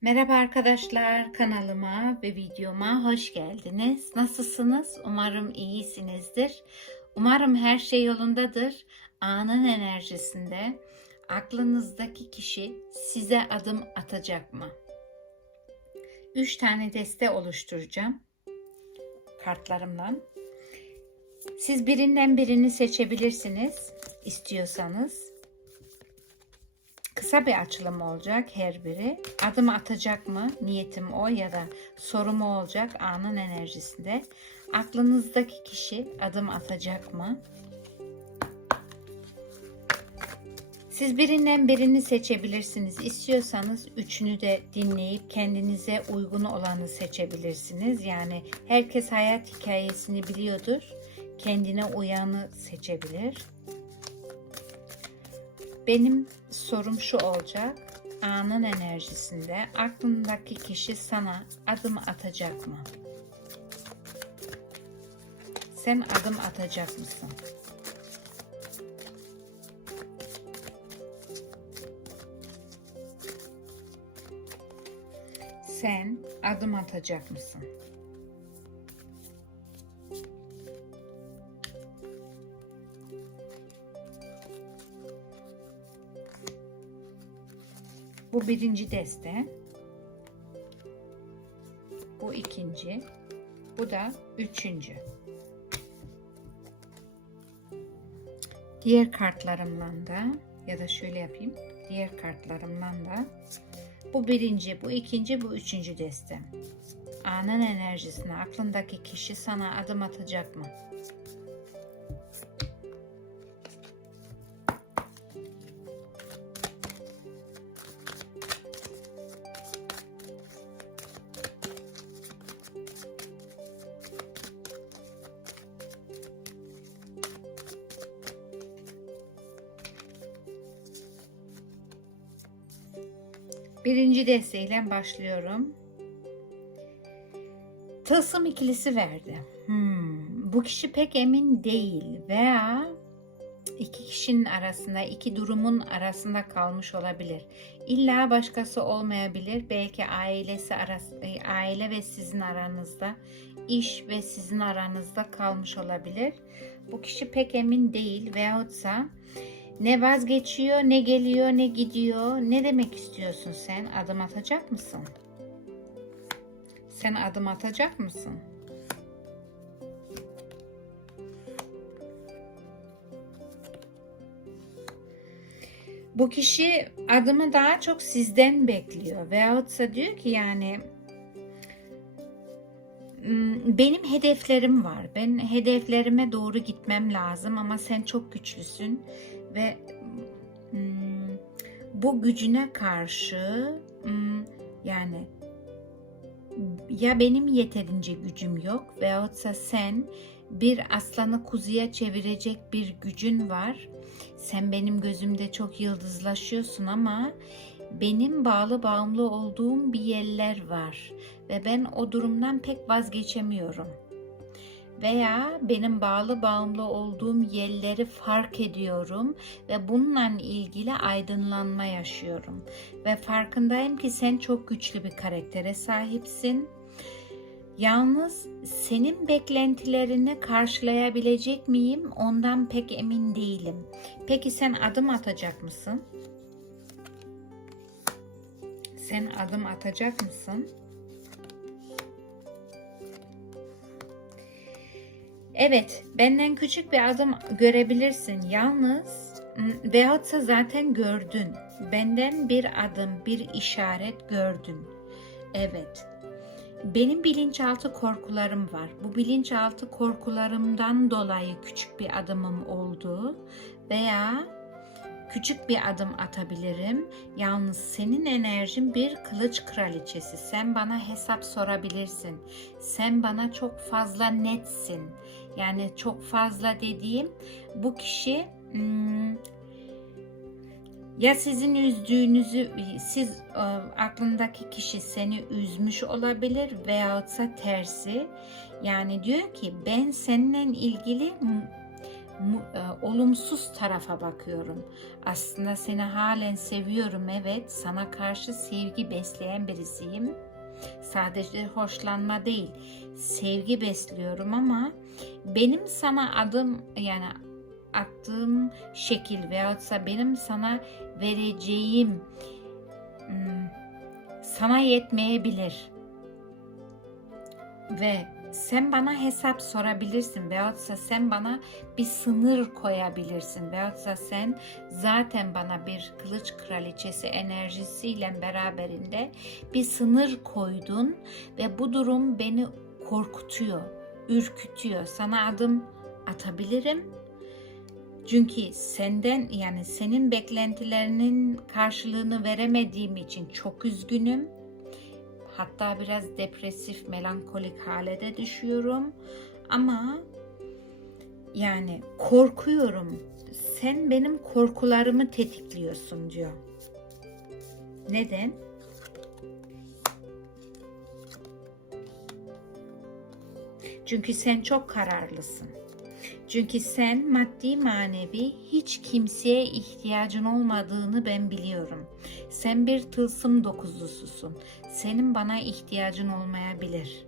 Merhaba arkadaşlar kanalıma ve videoma hoş geldiniz. Nasılsınız? Umarım iyisinizdir. Umarım her şey yolundadır. Anın enerjisinde aklınızdaki kişi size adım atacak mı? 3 tane deste oluşturacağım kartlarımdan. Siz birinden birini seçebilirsiniz istiyorsanız. Kısa bir açılım olacak her biri. Adım atacak mı? Niyetim o ya da sorum o olacak anın enerjisinde. Aklınızdaki kişi adım atacak mı? Siz birinden birini seçebilirsiniz. İstiyorsanız üçünü de dinleyip kendinize uygun olanı seçebilirsiniz. Yani herkes hayat hikayesini biliyordur. Kendine uyanı seçebilir. Benim sorum şu olacak. Anın enerjisinde aklındaki kişi sana adım atacak mı? Sen adım atacak mısın? Sen adım atacak mısın? Bu birinci deste. Bu ikinci. Bu da üçüncü. Diğer kartlarımdan da ya da şöyle yapayım. Diğer kartlarımdan da bu birinci, bu ikinci, bu üçüncü deste. Anın enerjisine aklındaki kişi sana adım atacak mı? Birinci desteğiyle başlıyorum. Tılsım ikilisi verdi. Hmm, bu kişi pek emin değil veya iki kişinin arasında, iki durumun arasında kalmış olabilir. İlla başkası olmayabilir. Belki ailesi arası, aile ve sizin aranızda, iş ve sizin aranızda kalmış olabilir. Bu kişi pek emin değil veyahutsa ne vazgeçiyor, ne geliyor, ne gidiyor. Ne demek istiyorsun sen? Adım atacak mısın? Sen adım atacak mısın? Bu kişi adımı daha çok sizden bekliyor. Veyahutsa diyor ki yani "Hmm, benim hedeflerim var. Ben hedeflerime doğru gitmem lazım ama sen çok güçlüsün ve hmm, bu gücüne karşı hmm, yani ya benim yeterince gücüm yok veyahutsa sen bir aslanı kuzuya çevirecek bir gücün var. Sen benim gözümde çok yıldızlaşıyorsun ama benim bağlı bağımlı olduğum bir yerler var ve ben o durumdan pek vazgeçemiyorum. Veya benim bağlı bağımlı olduğum yerleri fark ediyorum ve bununla ilgili aydınlanma yaşıyorum. Ve farkındayım ki sen çok güçlü bir karaktere sahipsin. Yalnız senin beklentilerini karşılayabilecek miyim ondan pek emin değilim. Peki sen adım atacak mısın? Sen adım atacak mısın? Evet, benden küçük bir adım görebilirsin. Yalnız veyahutsa zaten gördün. Benden bir adım, bir işaret gördün. Evet. Benim bilinçaltı korkularım var. Bu bilinçaltı korkularımdan dolayı küçük bir adımım oldu veya küçük bir adım atabilirim. Yalnız senin enerjin bir kılıç kraliçesi. Sen bana hesap sorabilirsin. Sen bana çok fazla netsin. Yani çok fazla dediğim bu kişi hmm, ya sizin üzdüğünüzü siz e, aklındaki kişi seni üzmüş olabilir veyahutsa tersi. Yani diyor ki ben seninle ilgili e, olumsuz tarafa bakıyorum. Aslında seni halen seviyorum evet. Sana karşı sevgi besleyen birisiyim. Sadece hoşlanma değil, sevgi besliyorum ama benim sana adım yani attığım şekil veyahutsa benim sana vereceğim hmm, sana yetmeyebilir. Ve sen bana hesap sorabilirsin veyahutsa sen bana bir sınır koyabilirsin veyahutsa sen zaten bana bir kılıç kraliçesi enerjisiyle beraberinde bir sınır koydun ve bu durum beni korkutuyor, ürkütüyor. Sana adım atabilirim. Çünkü senden yani senin beklentilerinin karşılığını veremediğim için çok üzgünüm. Hatta biraz depresif, melankolik hale de düşüyorum. Ama yani korkuyorum. Sen benim korkularımı tetikliyorsun diyor. Neden? Çünkü sen çok kararlısın. Çünkü sen maddi manevi hiç kimseye ihtiyacın olmadığını ben biliyorum. Sen bir tılsım dokuzlususun. Senin bana ihtiyacın olmayabilir.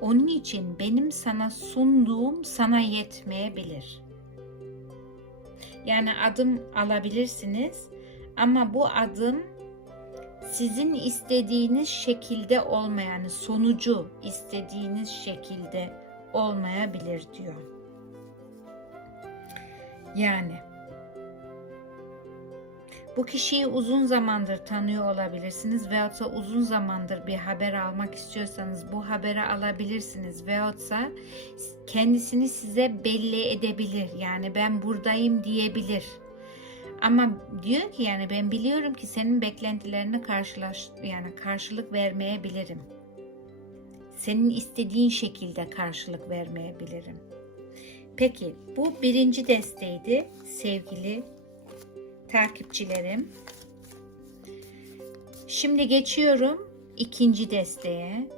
Onun için benim sana sunduğum sana yetmeyebilir. Yani adım alabilirsiniz ama bu adım sizin istediğiniz şekilde olmayan sonucu istediğiniz şekilde olmayabilir diyor. Yani bu kişiyi uzun zamandır tanıyor olabilirsiniz veyahut da uzun zamandır bir haber almak istiyorsanız bu haberi alabilirsiniz veyahutsa kendisini size belli edebilir. Yani ben buradayım diyebilir. Ama diyor ki yani ben biliyorum ki senin beklentilerini karşılaş yani karşılık vermeyebilirim. Senin istediğin şekilde karşılık vermeyebilirim. Peki bu birinci desteydi sevgili takipçilerim. Şimdi geçiyorum ikinci desteğe.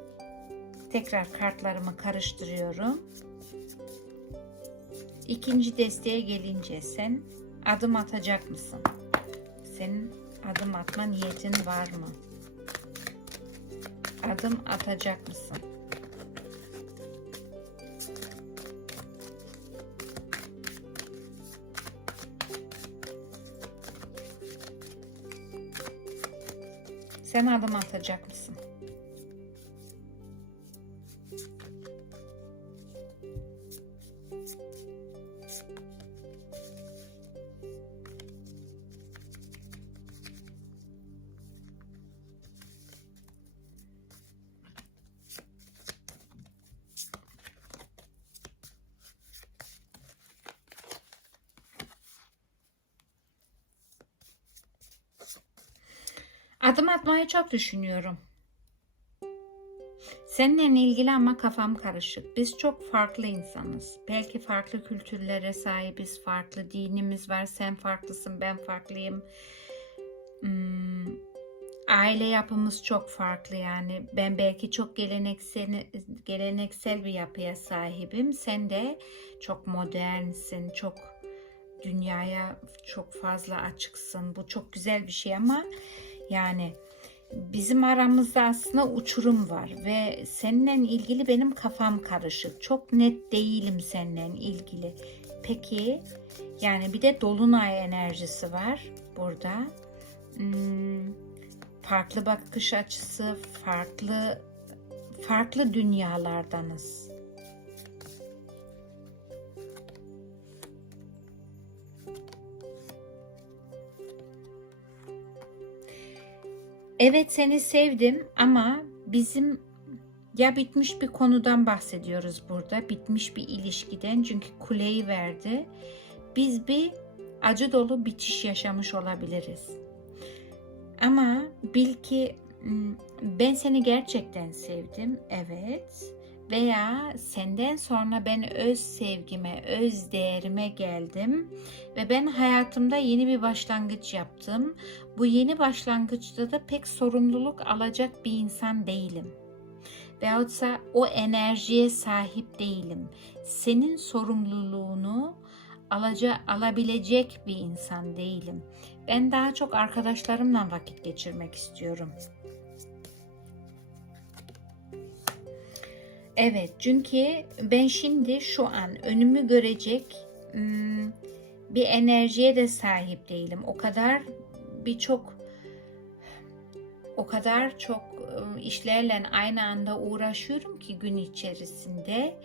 Tekrar kartlarımı karıştırıyorum. İkinci desteğe gelince sen adım atacak mısın? Senin adım atma niyetin var mı? Adım atacak mısın? Sen adım atacak mısın? Adım atmayı çok düşünüyorum. Seninle ilgili ama kafam karışık. Biz çok farklı insanız. Belki farklı kültürlere sahibiz, farklı dinimiz var. Sen farklısın, ben farklıyım. Hmm, aile yapımız çok farklı yani. Ben belki çok geleneksel, geleneksel bir yapıya sahibim. Sen de çok modernsin, çok dünyaya çok fazla açıksın. Bu çok güzel bir şey ama yani bizim aramızda aslında uçurum var ve seninle ilgili benim kafam karışık. Çok net değilim seninle ilgili. Peki yani bir de dolunay enerjisi var burada. Hmm, farklı bakış açısı, farklı farklı dünyalardanız. Evet seni sevdim ama bizim ya bitmiş bir konudan bahsediyoruz burada. Bitmiş bir ilişkiden çünkü kuleyi verdi. Biz bir acı dolu bitiş yaşamış olabiliriz. Ama bil ki ben seni gerçekten sevdim. Evet. Veya senden sonra ben öz sevgime, öz değerime geldim ve ben hayatımda yeni bir başlangıç yaptım. Bu yeni başlangıçta da pek sorumluluk alacak bir insan değilim. Veyahutsa o enerjiye sahip değilim. Senin sorumluluğunu alaca, alabilecek bir insan değilim. Ben daha çok arkadaşlarımla vakit geçirmek istiyorum. Evet, çünkü ben şimdi şu an önümü görecek hmm, bir enerjiye de sahip değilim. O kadar birçok o kadar çok ıı, işlerle aynı anda uğraşıyorum ki gün içerisinde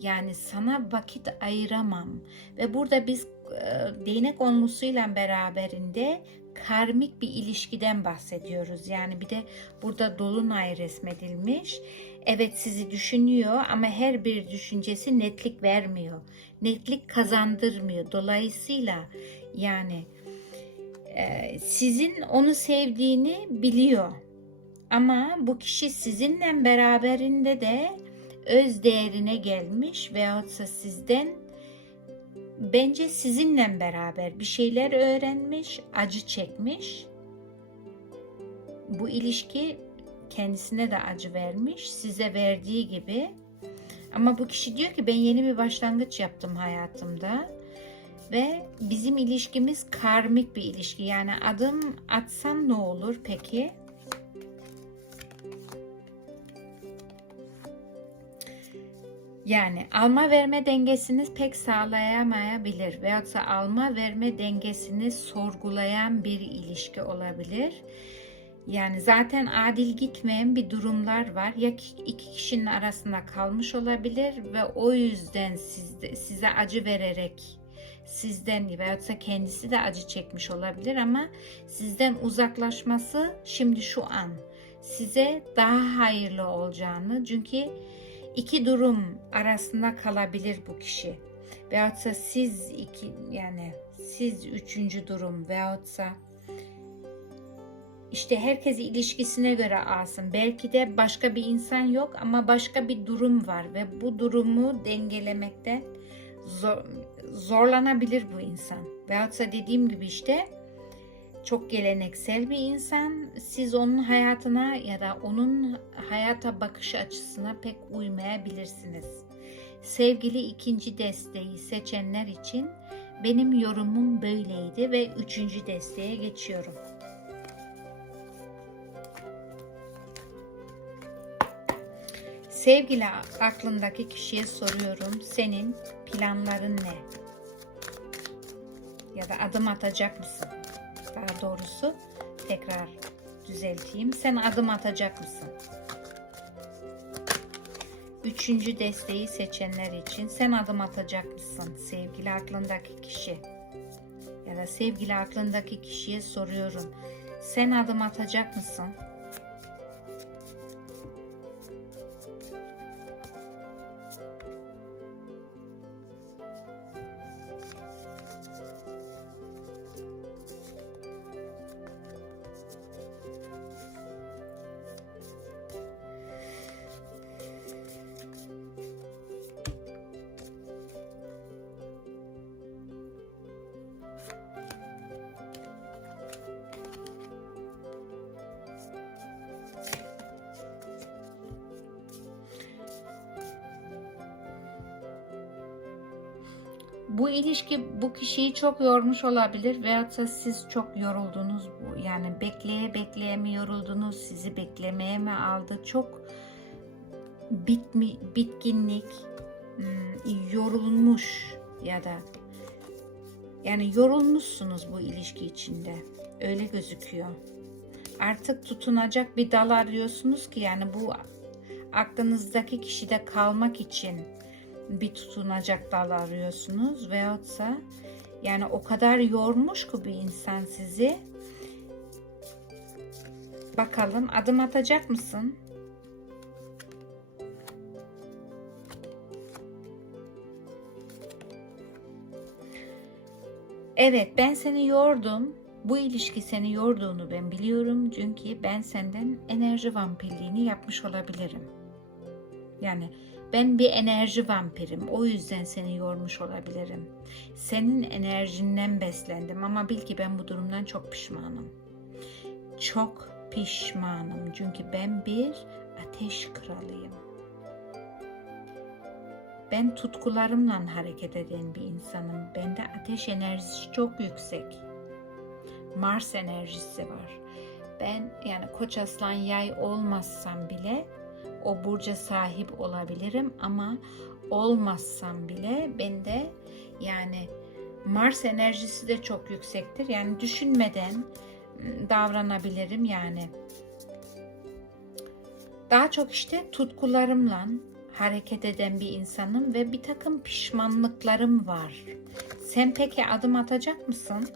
yani sana vakit ayıramam ve burada biz e, değnek onlusuyla beraberinde karmik bir ilişkiden bahsediyoruz. Yani bir de burada dolunay resmedilmiş. Evet sizi düşünüyor ama her bir düşüncesi netlik vermiyor. Netlik kazandırmıyor. Dolayısıyla yani e, sizin onu sevdiğini biliyor. Ama bu kişi sizinle beraberinde de öz değerine gelmiş veyahutsa sizden bence sizinle beraber bir şeyler öğrenmiş, acı çekmiş. Bu ilişki kendisine de acı vermiş, size verdiği gibi. Ama bu kişi diyor ki ben yeni bir başlangıç yaptım hayatımda ve bizim ilişkimiz karmik bir ilişki. Yani adım atsam ne olur peki? Yani alma verme dengesini pek sağlayamayabilir veyahut da alma verme dengesini sorgulayan bir ilişki olabilir. Yani zaten adil gitmeyen bir durumlar var. Ya iki kişinin arasında kalmış olabilir ve o yüzden sizde, size acı vererek sizden veyahut da kendisi de acı çekmiş olabilir ama sizden uzaklaşması şimdi şu an size daha hayırlı olacağını çünkü iki durum arasında kalabilir bu kişi. Veyahut da siz iki yani siz üçüncü durum veyahut da işte herkes ilişkisine göre alsın. Belki de başka bir insan yok ama başka bir durum var ve bu durumu dengelemekte zor, zorlanabilir bu insan. Veyahut da dediğim gibi işte çok geleneksel bir insan. Siz onun hayatına ya da onun hayata bakış açısına pek uymayabilirsiniz. Sevgili ikinci desteği seçenler için benim yorumum böyleydi ve üçüncü desteğe geçiyorum. Sevgili aklındaki kişiye soruyorum. Senin planların ne? Ya da adım atacak mısın? Daha doğrusu tekrar düzelteyim. Sen adım atacak mısın? Üçüncü desteği seçenler için sen adım atacak mısın? Sevgili aklındaki kişi ya da sevgili aklındaki kişiye soruyorum. Sen adım atacak mısın? Bu kişiyi çok yormuş olabilir veyahut da siz çok yoruldunuz. Yani bekleye bekleye mi yoruldunuz sizi beklemeye mi aldı? Çok bitmi, bitkinlik hmm, yorulmuş ya da yani yorulmuşsunuz bu ilişki içinde. Öyle gözüküyor. Artık tutunacak bir dal arıyorsunuz ki yani bu aklınızdaki kişide kalmak için bir tutunacak dal arıyorsunuz veyahutsa yani o kadar yormuş ki bir insan sizi bakalım adım atacak mısın? Evet ben seni yordum. Bu ilişki seni yorduğunu ben biliyorum. Çünkü ben senden enerji vampirliğini yapmış olabilirim. Yani ben bir enerji vampirim. O yüzden seni yormuş olabilirim. Senin enerjinden beslendim ama bil ki ben bu durumdan çok pişmanım. Çok pişmanım. Çünkü ben bir ateş kralıyım. Ben tutkularımla hareket eden bir insanım. Bende ateş enerjisi çok yüksek. Mars enerjisi var. Ben yani koç aslan yay olmazsam bile o burca sahip olabilirim ama olmazsam bile bende yani Mars enerjisi de çok yüksektir. Yani düşünmeden ım, davranabilirim yani. Daha çok işte tutkularımla hareket eden bir insanım ve bir takım pişmanlıklarım var. Sen peki adım atacak mısın?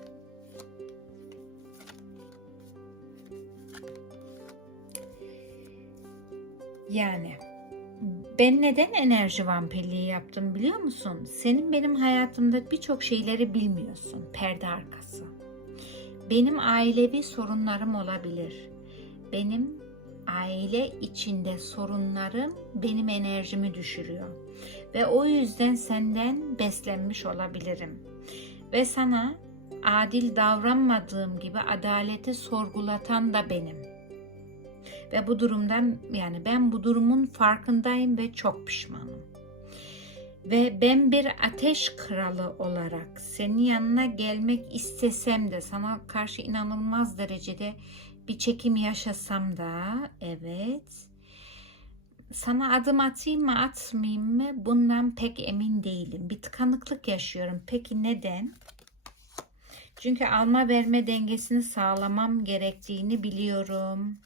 Yani ben neden enerji vampirliği yaptım biliyor musun? Senin benim hayatımda birçok şeyleri bilmiyorsun. Perde arkası. Benim ailevi sorunlarım olabilir. Benim aile içinde sorunlarım benim enerjimi düşürüyor. Ve o yüzden senden beslenmiş olabilirim. Ve sana adil davranmadığım gibi adaleti sorgulatan da benim. Ve bu durumdan yani ben bu durumun farkındayım ve çok pişmanım. Ve ben bir ateş kralı olarak senin yanına gelmek istesem de sana karşı inanılmaz derecede bir çekim yaşasam da evet sana adım atayım mı atmayayım mı bundan pek emin değilim. Bir tıkanıklık yaşıyorum. Peki neden? Çünkü alma verme dengesini sağlamam gerektiğini biliyorum.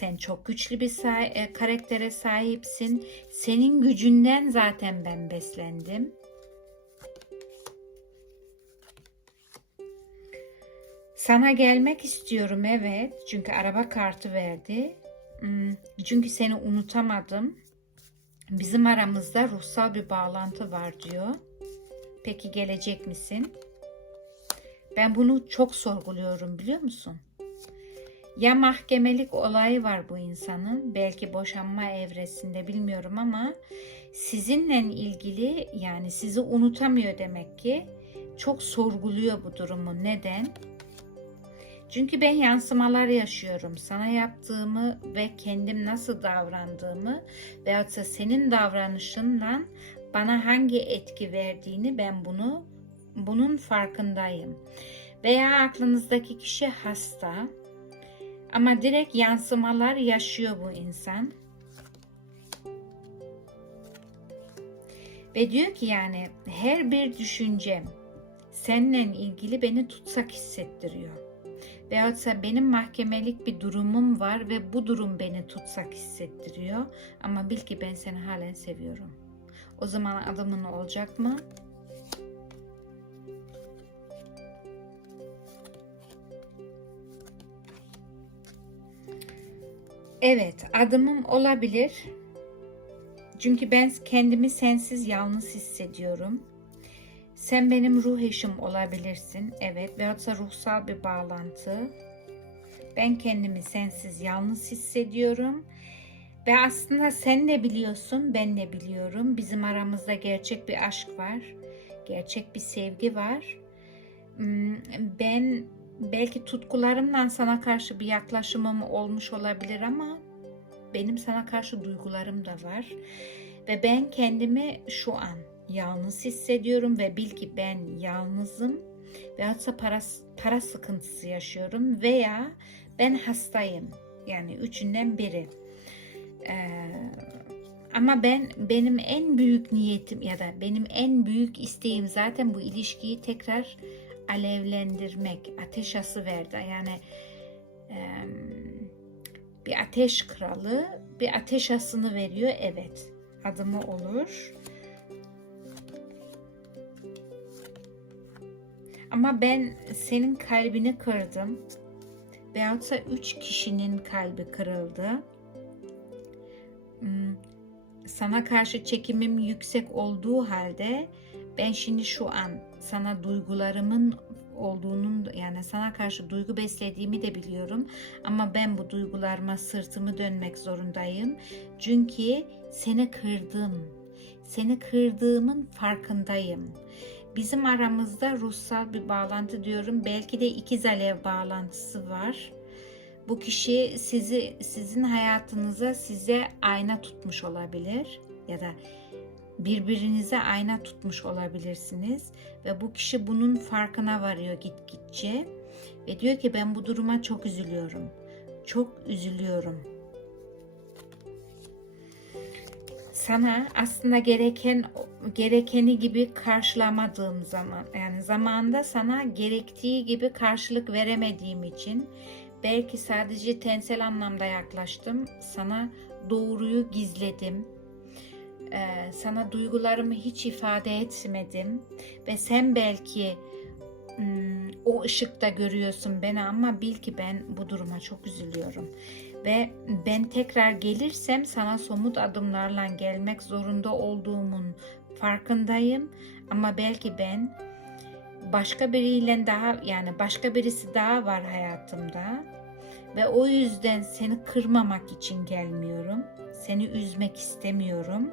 Sen çok güçlü bir sa- e, karaktere sahipsin. Senin gücünden zaten ben beslendim. Sana gelmek istiyorum evet. Çünkü araba kartı verdi. Hmm, Çünkü seni unutamadım. Bizim aramızda ruhsal bir bağlantı var diyor. Peki gelecek misin? Ben bunu çok sorguluyorum biliyor musun? Ya mahkemelik olayı var bu insanın. Belki boşanma evresinde bilmiyorum ama sizinle ilgili yani sizi unutamıyor demek ki. Çok sorguluyor bu durumu. Neden? Çünkü ben yansımalar yaşıyorum. Sana yaptığımı ve kendim nasıl davrandığımı veyahut da senin davranışınla bana hangi etki verdiğini ben bunu bunun farkındayım. Veya aklınızdaki kişi hasta ama direkt yansımalar yaşıyor bu insan. Ve diyor ki yani her bir düşüncem seninle ilgili beni tutsak hissettiriyor. Veyahut da benim mahkemelik bir durumum var ve bu durum beni tutsak hissettiriyor. Ama bil ki ben seni halen seviyorum. O zaman adımın olacak mı? Evet, adımım olabilir. Çünkü ben kendimi sensiz yalnız hissediyorum. Sen benim ruh eşim olabilirsin. Evet, veyahut da ruhsal bir bağlantı. Ben kendimi sensiz yalnız hissediyorum. Ve aslında sen de biliyorsun, ben de biliyorum. Bizim aramızda gerçek bir aşk var. Gerçek bir sevgi var. Hmm, Ben belki tutkularımla sana karşı bir yaklaşımım olmuş olabilir ama benim sana karşı duygularım da var. Ve ben kendimi şu an yalnız hissediyorum ve bil ki ben yalnızım ve hatta para, para sıkıntısı yaşıyorum veya ben hastayım. Yani üçünden biri. Ee, ama ben benim en büyük niyetim ya da benim en büyük isteğim zaten bu ilişkiyi tekrar alevlendirmek. Ateş ası verdi. Yani bir ateş kralı bir ateş asını veriyor. Evet. Adımı olur. Ama ben senin kalbini kırdım. Veyahut da üç kişinin kalbi kırıldı. Hmm, Sana karşı çekimim yüksek olduğu halde ben şimdi şu an sana duygularımın olduğunun yani sana karşı duygu beslediğimi de biliyorum. Ama ben bu duygularıma sırtımı dönmek zorundayım. Çünkü seni kırdım. Seni kırdığımın farkındayım. Bizim aramızda ruhsal bir bağlantı diyorum. Belki de ikiz alev bağlantısı var. Bu kişi sizi sizin hayatınıza size ayna tutmuş olabilir ya da birbirinize ayna tutmuş olabilirsiniz ve bu kişi bunun farkına varıyor gitgitçe ve diyor ki ben bu duruma çok üzülüyorum. Çok üzülüyorum. Sana aslında gereken gerekeni gibi karşılamadığım zaman yani zamanda sana gerektiği gibi karşılık veremediğim için belki sadece tensel anlamda yaklaştım. Sana doğruyu gizledim. Ee, sana duygularımı hiç ifade etmedim ve sen belki hmm, o ışıkta görüyorsun beni ama bil ki ben bu duruma çok üzülüyorum ve ben tekrar gelirsem sana somut adımlarla gelmek zorunda olduğumun farkındayım ama belki ben başka biriyle daha yani başka birisi daha var hayatımda ve o yüzden seni kırmamak için gelmiyorum. Seni üzmek istemiyorum.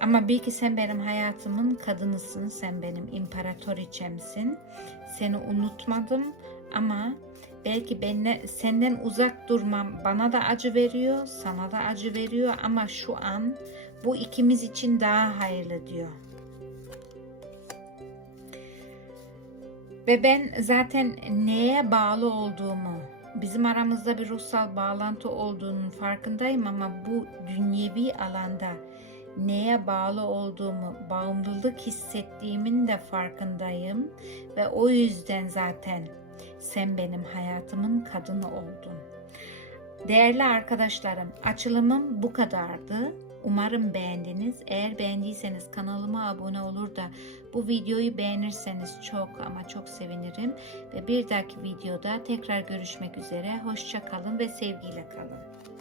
Ama bil ki sen benim hayatımın kadınısın. Sen benim imparatoriçemsin. Seni unutmadım ama belki benle, senden uzak durmam bana da acı veriyor, sana da acı veriyor ama şu an bu ikimiz için daha hayırlı diyor. Ve ben zaten neye bağlı olduğumu, bizim aramızda bir ruhsal bağlantı olduğunun farkındayım ama bu dünyevi alanda neye bağlı olduğumu, bağımlılık hissettiğimin de farkındayım ve o yüzden zaten sen benim hayatımın kadını oldun. Değerli arkadaşlarım, açılımım bu kadardı. Umarım beğendiniz. Eğer beğendiyseniz kanalıma abone olur da bu videoyu beğenirseniz çok ama çok sevinirim. Ve bir dahaki videoda tekrar görüşmek üzere. Hoşça kalın ve sevgiyle kalın.